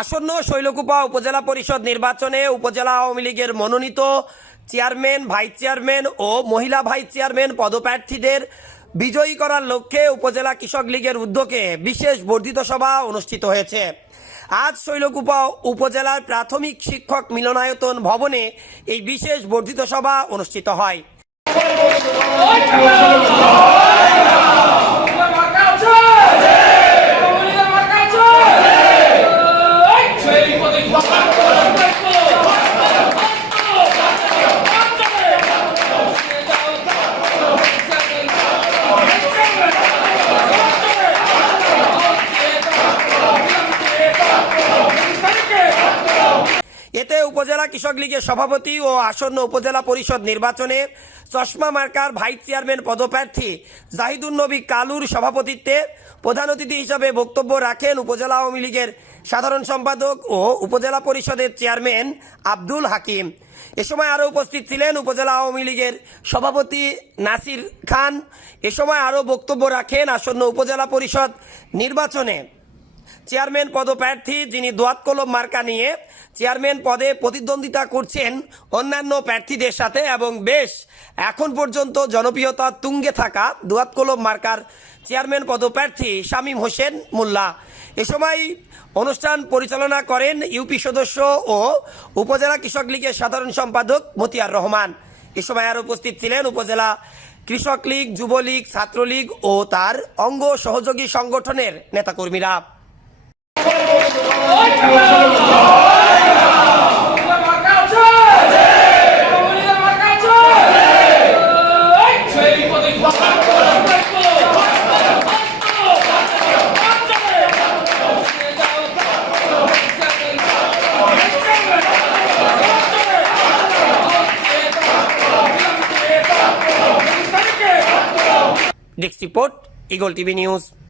আসন্ন শৈলকুপা উপজেলা পরিষদ নির্বাচনে উপজেলা আওয়ামী লীগের মনোনীত চেয়ারম্যান, ভাইস চেয়ারম্যান ও মহিলা ভাইস চেয়ারম্যান পদপ্রার্থীদের বিজয়ী করার লক্ষ্যে উপজেলা কৃষক লীগের উদ্যোগে বিশেষ বর্ধিত সভা অনুষ্ঠিত হয়েছে। আজ শৈলকুপা উপজেলার প্রাথমিক শিক্ষক মিলনায়তন ভবনে এই বিশেষ বর্ধিত সভা অনুষ্ঠিত হয়। উপজেলা কৃষক লীগের সভাপতি ও আসন্ন উপজেলা পরিষদ নির্বাচনে চশমা মার্কার ভাইস চেয়ারম্যান পদপ্রার্থী জাহিদুল নবী কালুর সভাপতিত্বে প্রধান অতিথি হিসাবে বক্তব্য রাখেন উপজেলা আওয়ামী লীগের সাধারণ সম্পাদক ও উপজেলা পরিষদের চেয়ারম্যান আব্দুল হাকিম। এ সময় আরও উপস্থিত ছিলেন উপজেলা আওয়ামী লীগের সভাপতি নাসির খান। এ সময় আরও বক্তব্য রাখেন আসন্ন উপজেলা পরিষদ নির্বাচনে। চেয়ারম্যান পদপ্রার্থী যিনি দোয়াত কলম মার্কা নিয়ে চেয়ারম্যান পদে প্রতিদ্বন্দ্বিতা করছেন অন্যান্য প্রার্থীদের সাথে এবং বেশ এখন পর্যন্ত জনপ্রিয়তা তুঙ্গে থাকা দোয়াত কলম মার্কার চেয়ারম্যান পদপ্রার্থী শামীম হোসেন মোল্লা। এ সময় অনুষ্ঠান পরিচালনা করেন ইউপি সদস্য ও উপজেলা কৃষক লীগের সাধারণ সম্পাদক মতিয়ার রহমান। এ সময় আর উপস্থিত ছিলেন উপজেলা কৃষক লীগ, যুবলীগ, ছাত্রলীগ ও তার অঙ্গ সহযোগী সংগঠনের নেতাকর্মীরা। Desk report Eagle TV news